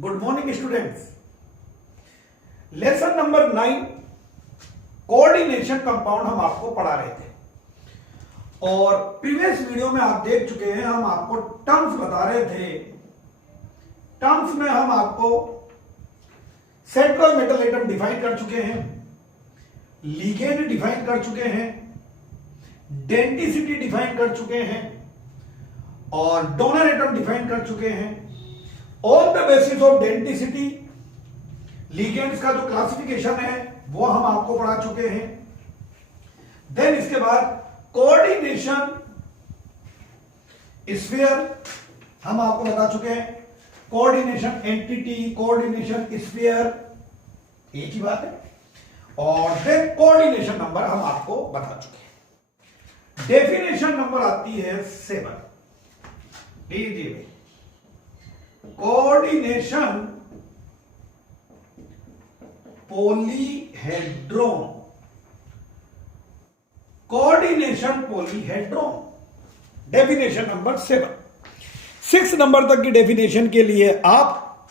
Good morning students. Lesson number 9 coordination compound हम आपको पढ़ा रहे थे और प्रीवियस वीडियो में आप देख चुके हैं। हम आपको टर्म्स बता रहे थे। टर्म्स में हम आपको सेंट्रल मेटल एटम डिफाइन कर चुके हैं, लिगेंड डिफाइन कर चुके हैं, डेंटिसिटी डिफाइन कर चुके हैं और डोनर एटम डिफाइन कर चुके हैं। On the basis of denticity ligands का जो क्लासिफिकेशन है वो हम आपको पढ़ा चुके हैं। देन इसके बाद कोऑर्डिनेशन स्फीयर हम आपको बता चुके हैं। कोऑर्डिनेशन एंटिटी, कोऑर्डिनेशन स्फीयर एक ही बात है। और देन कोऑर्डिनेशन नंबर हम आपको बता चुके हैं। डेफिनेशन नंबर आती है 7। लीजिए, coordination polyhedron. Coordination polyhedron definition number 7। 6 number तक की डेफिनेशन के लिए आप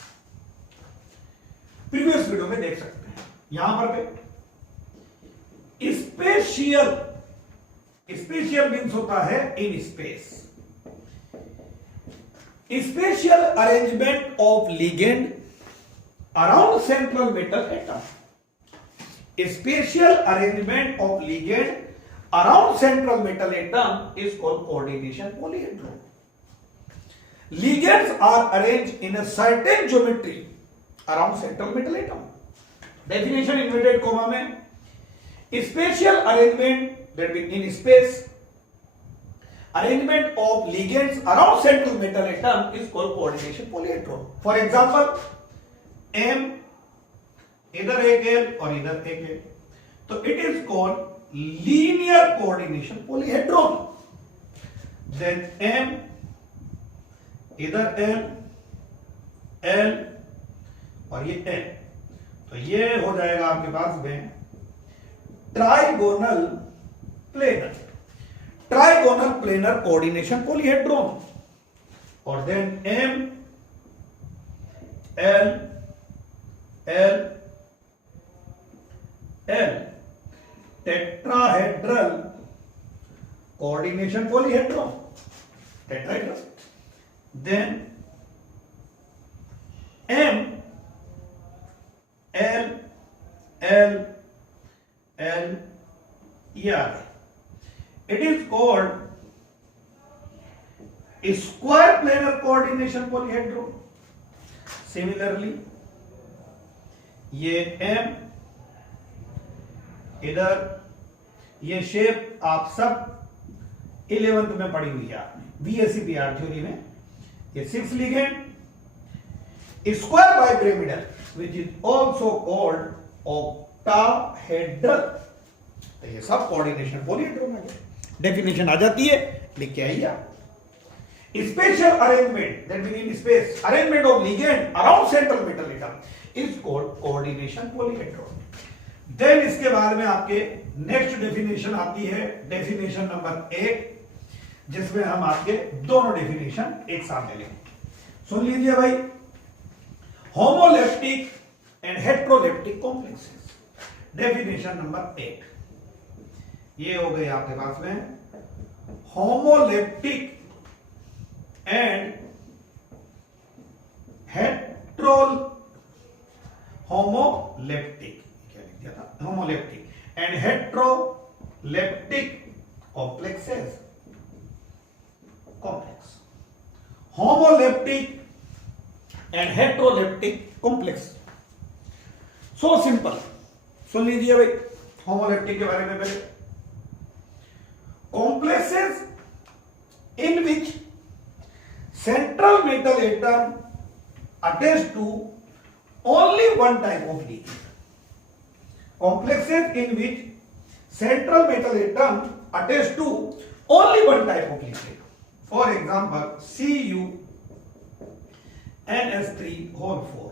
प्रीवियस वीडियो में देख सकते हैं। यहां पर स्पेशियल, स्पेशियल मीन्स होता है in space. Spatial arrangement of ligand around central metal atom. Spatial arrangement of ligand around central metal atom is called coordination polyhedron. Ligands are arranged in a certain geometry around central metal atom. Definition inverted comma में spatial arrangement that means in space arrangement of ligands around central metal atom is called coordination polyhedron. For example, M इधर एक L और इधर एक L, तो it is called linear coordination polyhedron. Then M इधर L, L और ये L, तो ये हो जाएगा आपके पास में trigonal planar, trigonal planar coordination polyhedron. और then M, L, L, L tetrahedral coordination polyhedron, tetrahedral. Then M, L, L, L, ये आ गए। It is called square planar coordination polyhedron. Similarly ये M इधर, ये शेप आप सब 11th में पढ़ी हुई है आपने VSEPR थ्योरी में। ये 6 ligand square bipyramidal which is also called octahedral. तो ये सब कोऑर्डिनेशन पॉलीहेड्रोन आ गया। डेफिनेशन आ जाती है, लिख के आइए आप। Special arrangement that mean in space arrangement of ligand around central metal atom is called coordination polyhedron. Then इसके बाद में आपके नेक्स्ट डेफिनेशन आती है, डेफिनेशन नंबर 8, जिसमें हम आपके दोनों डेफिनेशन एक साथ ले लेंगे। सुन लीजिए भाई, homoleptic and heteroleptic complexes. Definition number 8 ये हो गई आपके पास में homoleptic and homoleptic homoleptic and heteroleptic complexes. Complex homoleptic and heteroleptic complex. So simple. सुन लीजिए भाई होमोलेप्टिक के बारे में पहले। Complexes in which central metal atom attached to only one type of ligand. Complexes in which central metal atom attached to only one type of ligand. For example, CuNH3 4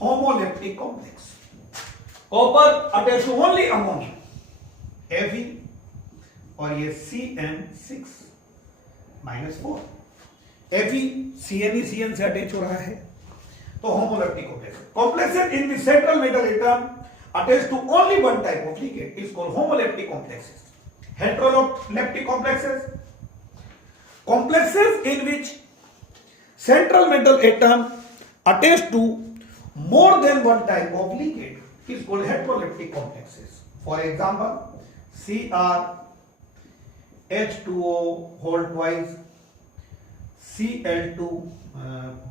homoleptic complex. Copper attached to only ammonia, Fe, और ये CN6-4 Fe CN से attach हो रहा है तो homoleptic complexes. Complexes in the central metal atom attached to only one type of ligand is called homolaptic complexes. Heterolaptic complexes, complexes in which central metal atom attached to more than one type of ligand is called heterolaptic complexes. For example, Cr H2O whole twice, Cl2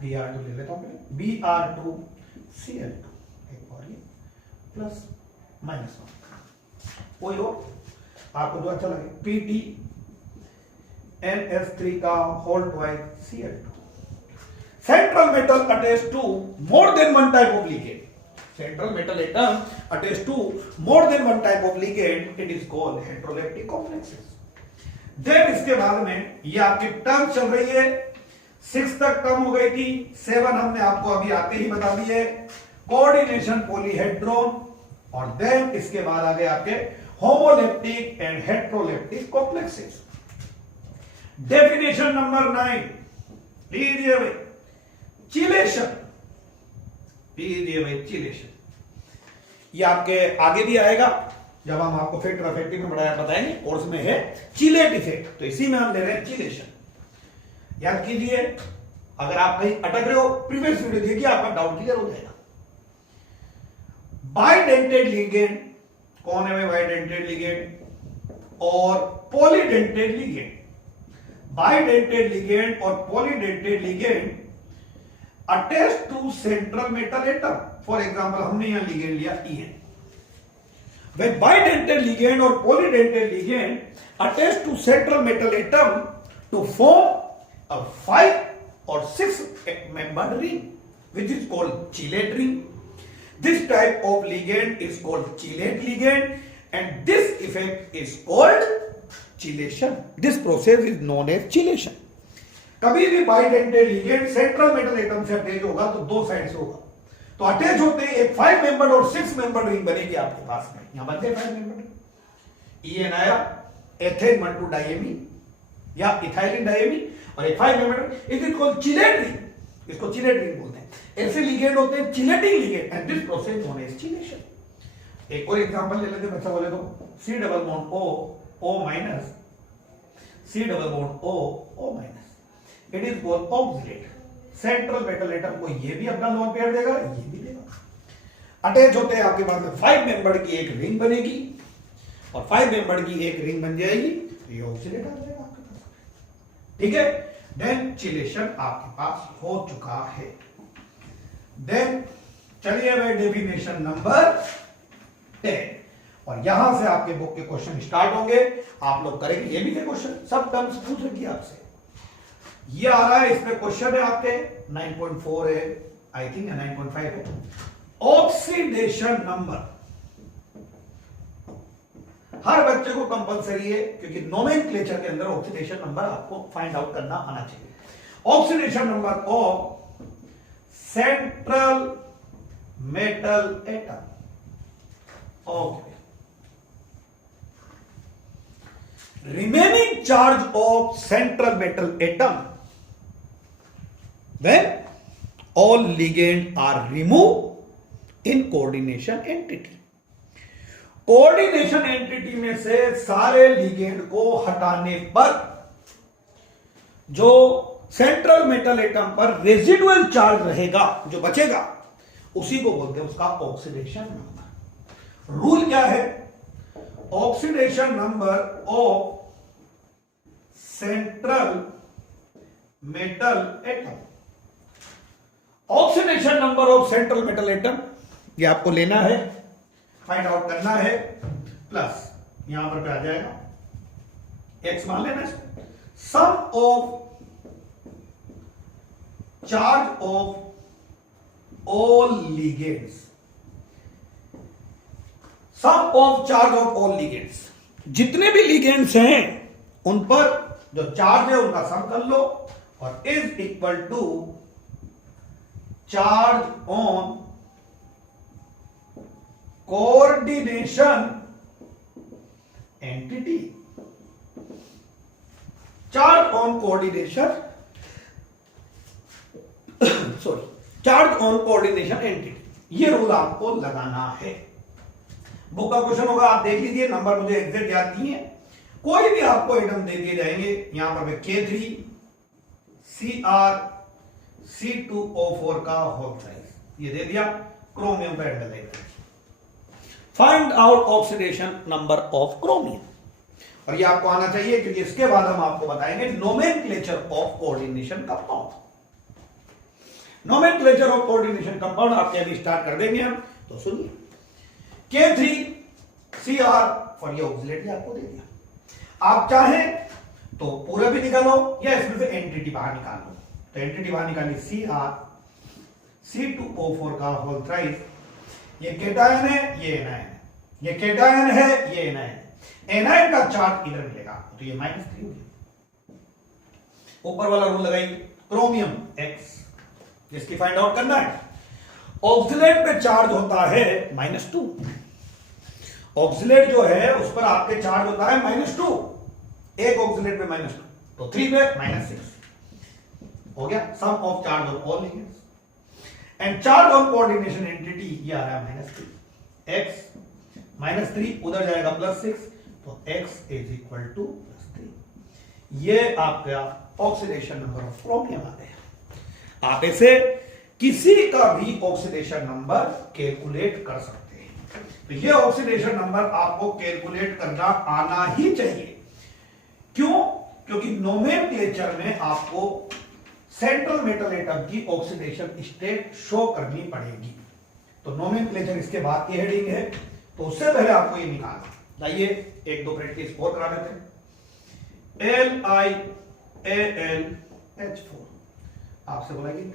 Br2 ले लेता हूं मैं, Br2 Cl2 एक बार ये plus minus one, कोई और आपको जो अच्छा लगे, Pt NS3 का whole twice Cl2. Central metal attached to more than one type of ligand. Central metal atom attached to more than one type of ligand, it is called heterolaptic complexes. Then इसके बाद में ये आपकी term चल रही है, 6 तक term हो गई थी, 7 हमने आपको अभी आते ही बता दी है, कोऑर्डिनेशन पॉलीहेड्रोन, और देन इसके बाद आ गए आपके homoleptic and heteroleptic complexes. Definition number 9 लीजिए भाई, चिलेशन. लीजिए भाई चिलेशन, ये आपके आगे भी आएगा जब हम आपको फैक्टर अफेक्टिव में बताएंगे, और उसमें है चिलेट इफेक्ट, तो इसी में हम ले रहे हैं चिलेशन. याद कीजिए, अगर आप कहीं अटक रहे हो, प्रीवियस वीडियो देखिए, आपका डाउट क्लियर हो जाएगा. बाइडेंटेड लिगेंड कौन है भाई? बाइडेंटेड लिगेंड और पॉलीडेंटेड लिगेंड. बाइडेंटेड लिगेंड और polydentate ligand attached to central metal atom. For example हमने यहां लिगेंड लिया EN. When bidentate ligand or polydentate ligand attach to central metal atom to form a 5 or 6 membered ring, which is called chelate ring. This type of ligand is called chelate ligand, and this effect is called chelation. This process is known as chelation. कभी भी bidentate ligand central metal atom से attach होगा तो दो side से होगा, तो attach होते ही एक 5 मेंबर्ड और 6 मेंबर्ड रिंग बनेगी आपके पास में. यहां बनते 5 मेंबर्ड, EN आया, एथेन 1,2 डाइएमीन या इथाइलिन डाइएमीन, और एक 5 membered, it is called chelate ring. इसको चिलेट रिंग बोलते हैं. ऐसे लिगेंड होते हैं chelating ligand, and this process known as chelation. एक और एग्जांपल ले लेते हैं, अच्छा बोले तो C double bond O O minus, C double bond O O minus, it is called oxalate. Central metal atom को ये भी अपना लोन पेयर देगा, ये भी देगा. अटैच होते हैं आपके पास में 5 मेंबर की एक रिंग बनेगी, और 5 मेंबर की एक रिंग बन जाएगी, तो ये ऑक्सीडेट आ जाएगा आपके पास. ठीक है, देन चिलेशन आपके पास हो चुका है. देन चलिए भाई डेफिनेशन नंबर 10, और यहां से आपके बुक के क्वेश्चन स्टार्ट होंगे. आप लोग करेंगे, ये भी थे क्वेश्चन, सब टर्म्स पूछ रखी आपसे. ये आ रहा है, इसमें क्वेश्चन है आपके 9.4 है, आई थिंक 9.5 है. ऑक्सीडेशन नंबर हर बच्चे को कंपलसरी है, क्योंकि नोमेनक्लेचर के अंदर ऑक्सीडेशन नंबर आपको फाइंड आउट करना आना चाहिए. Oxidation number of central metal atom. Okay, remaining charge of central metal atom when all ligand are removed in coordination entity. Coordination entity में से सारे लिगेंड को हटाने पर जो सेंट्रल मेटल एटम पर रेजिडुअल चार्ज रहेगा, जो बचेगा, उसी को बोलते हैं उसका ऑक्सीडेशन नंबर. रूल क्या है? Oxidation number of central metal atom. Oxidation number of central metal atom, ये आपको लेना है, फाइंड आउट करना है, प्लस यहां पर आ जाएगा x मान लेना, sum of charge of all ligands. Sum of charge of all ligands, जितने भी लिगेंड्स हैं उन पर जो चार्ज है उनका सम कर लो, और is equal to charge on coordination entity. Charge on coordination sorry charge on coordination entity, ये रूल आपको लगाना है। बुक का क्वेश्चन होगा, आप देख लीजिए, नंबर मुझे एग्जैक्ट याद नहीं है, कोई भी आपको आइटम दे दिए जाएंगे, यहां पर K3 Cr C2O4 का होल साइज ये दे दिया, क्रोमियम पे एंगल देते हैं, find out oxidation number of chromium, और ये आपको आना चाहिए क्योंकि इसके बाद हम आपको बताएंगे nomenclature of coordination compound. Nomenclature of coordination compound आपके अभी स्टार्ट कर देंगे हम, तो सुनिए। K3Cr फॉर ये ऑक्सिलेटरी आपको दे दिया, आप चाहें तो पूरा भी निकालो या इसमें से एंटिटी बाहर निकाल लो, तो एंटिटी बाहर निकाली Cr C2O4 का होल थ्राइस, ये केटायन है, ये एनायन है, ये केटायन है, ये एनायन है, एनायन का चार्ज इधर मिलेगा, तो ये -3 हो गया। ऊपर वाला रूल लगाइए, क्रोमियम X जिसकी फाइंड आउट करना है, ऑक्सिलेट पे चार्ज होता है -2, ऑक्सिलेट जो है उस पर आपके चार्ज होता है -2, एक ऑक्सिलेट पे -2, तो 3 पे -6 हो गया, sum of charge on all ligands and charge on coordination entity, ये आ रहा है -3, x -3 उधर जाएगा +6, तो x इज इक्वल टू +3, ये आपका ऑक्सीडेशन नंबर ऑफ क्रोमियम आ गया। आप इसे किसी का भी ऑक्सीडेशन नंबर कैलकुलेट कर सकते हैं, तो ये ऑक्सीडेशन नंबर आपको कैलकुलेट करना आना ही चाहिए। क्यों? क्योंकि नोमेनक्लेचर में आपको सेंट्रल मेटल एटम की ऑक्सीडेशन स्टेट शो करनी पड़ेगी, तो नोमेनक्लेचर इसके बाद की हेडिंग है, तो उससे पहले आपको ये निकालना। जाइए एक दो प्रैक्टिस और करा देते हैं। LiAlH4 आपसे बोला कि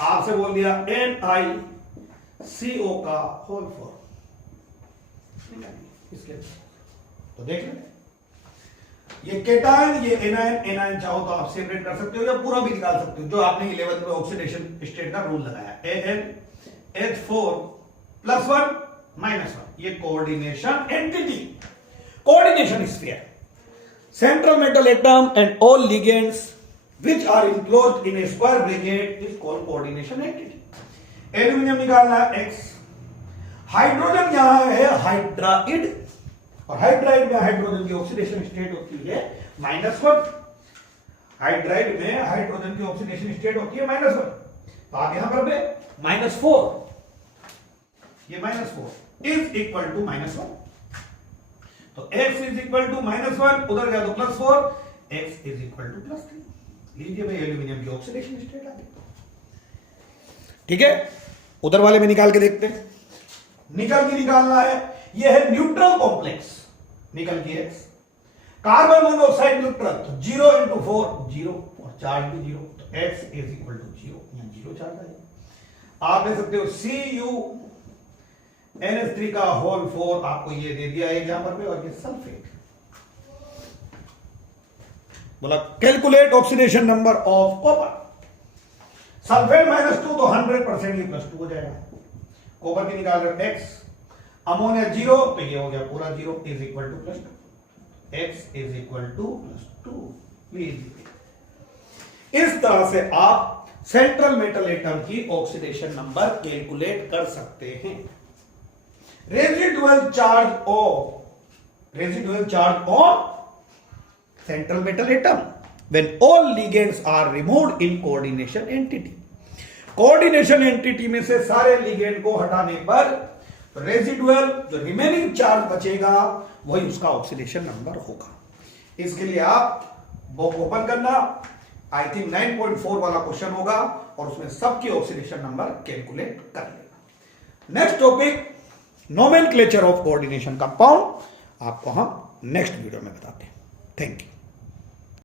आपसे बोल दिया NiCO का होल 4, इसके तो देख लें, ये केटायन, ये एनायन, एनायन चाहो तो आप सेपरेट कर सकते हो या पूरा भी निकाल सकते हो, जो आपने 11th में ऑक्सीडेशन स्टेट का रूल लगाया, AlH4 +1 -1, ये coordination entity, coordination sphere, central metal atom and all ligands which are enclosed in a square brigade is called coordination entity. Aluminium निकालना है X, हाइड्रोजन यहां है हाइड्राइड, और हाइड्राइड में हाइड्रोजन की ऑक्सीडेशन स्टेट होती है -1, हाइड्राइड में हाइड्रोजन की ऑक्सीडेशन स्टेट होती है -1, तो आप यहां पर -4, ये -4 इज इक्वल टू -1, तो x इज इक्वल टू -1, उधर गया तो +4, x इज इक्वल टू +3। लीजिए भाई एल्यूमिनियम की ऑक्सीडेशन स्टेट आ गई, ठीक है। उधर वाले में निकाल के देखते हैं, निकल के निकालना है, ये है न्यूट्रल कॉम्प्लेक्स, निकल के x, कार्बन मोनोऑक्साइड न्यूट्रल, तो 0 × 4 0, और चार्ज भी 0, तो x इज इक्वल टू 0, यहां 0 चार्ज आएगा। आप ले सकते हो CuNH3 का होल 4, आपको ये दे दिया है यहां पर, और ये सल्फेट, बोला calculate oxidation number of copper, sulphate -2 तो 100% ये +2 हो जाएगा, कॉपर की निकाल रहे x, अमोनिया 0, तो ये हो गया पूरा 0, is equal to +2, x is equal to +2। इस तरह से आप सेंट्रल मेटल एटम की ऑक्सीडेशन नंबर कैलकुलेट कर सकते हैं। Residual charge on central metal atom when all ligands are removed in coordination entity, coordination entity में से सारे लिगेंड को हटाने पर रेजिडुअल जो रिमेनिंग चार्ज बचेगा वही उसका ऑक्सीडेशन नंबर होगा। इसके लिए आप बुक ओपन करना, आई थिंक 9.4 वाला क्वेश्चन होगा, और उसमें सबकी ऑक्सीडेशन नंबर कैलकुलेट कर लेना। Next topic nomenclature of coordination compound, आपको हम नेक्स्ट वीडियो में बताते हैं। Thank you.